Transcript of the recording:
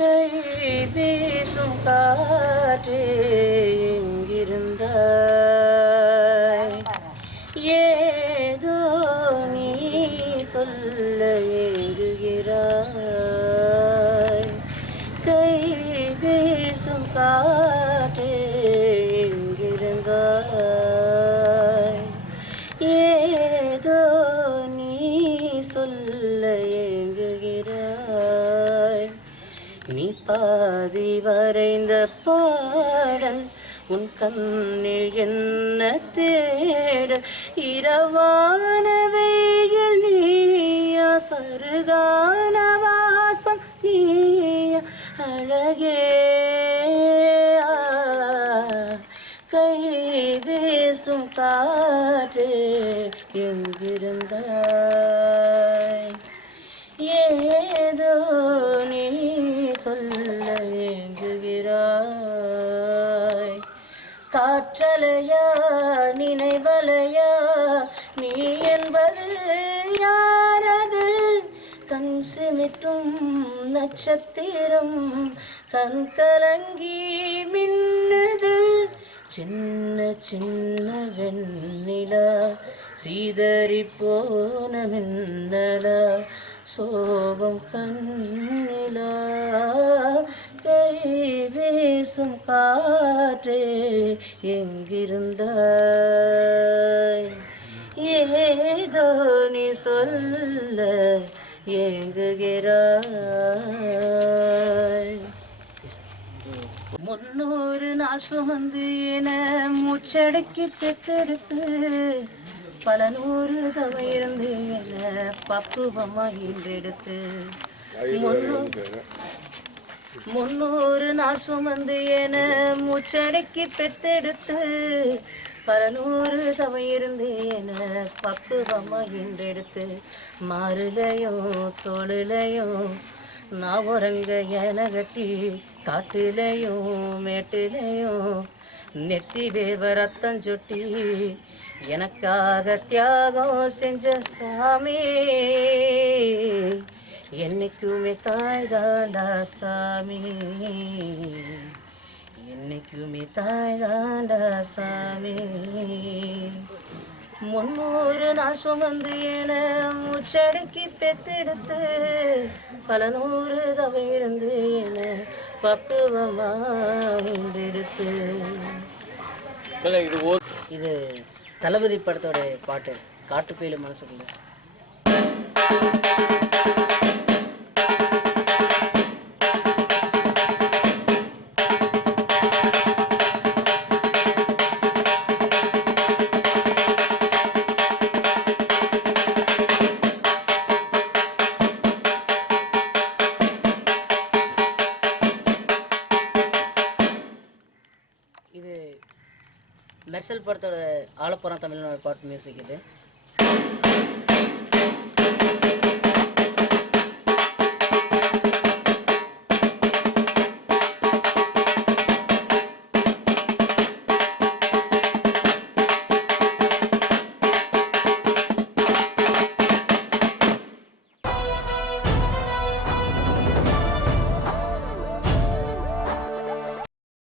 கை வீசும் காற்றே எங்கிருந்தாய் ஏதோ நீ சொல்ல ஏங்குகிறாய் கை வீசும் காற்றே எங்கிருந்தாய் ஏதோ நீ சொல்ல ஏங்குகிறாய் நீ பாதி வரைந்த பாடல் உன் கண்ணில் என்ன தேடல் இரவான வெயில் நீயா சருகான வாசம் நீயா அழகே கை வீசும் காற்றே எங்கிருந்தாய் ஏதோ நீ சொல்ல ஏங்குகிறாய் காற்றலையா நினைவலையா நீ என்பது யாரது கண் சிமிட்டும் நட்சத்திரம் கண் கலங்கி மின்னுது சின்ன சின்ன வெண்ணிலா சீதறி போன மின்னலா சோகம் கண்ணிலா கை வீசும் காற்றே எங்கிருந்தாய் ஏதோ நீ சொல்ல ஏங்குகிறாய் 300 நாள் சுமந்து என மூச்சடக்கி பெற்றெடுத்து பல நூறு தவை இருந்து என பக்குவமாக இன்றெடுத்து 300 நாள் சுமந்து என மூச்சடக்கி பெற்றெடுத்து பல நூறு தவை இருந்து என பக்குவமாக இன்றெடுத்து மாறுலையும் தோளுலையும் நான் உறங்க என கட்டி காட்டுலையும் மேட்டுலையும் நெத்தி வேவ ரத்தம் சுட்டி எனக்காக தியாகம் செஞ்ச சாமி என்னைக்குமே தாய் தாண்டா சாமி என்னைக்குமே தாய் தாண்டா சாமி 300 நாள் சுமந்து என மூச்சடக்கி பெத்தெடுத்து பல நூறு தவை இருந்து என பக்குவமாண்டெடுத்து இது தளபதி படத்தோட பாட்டு காட்டுக்குயில மனசுக்குள்ள இது மெர்சல் படத்தோட ஆலப்புறம் தமிழ்நாடு பாட்டு மியூசிக் இது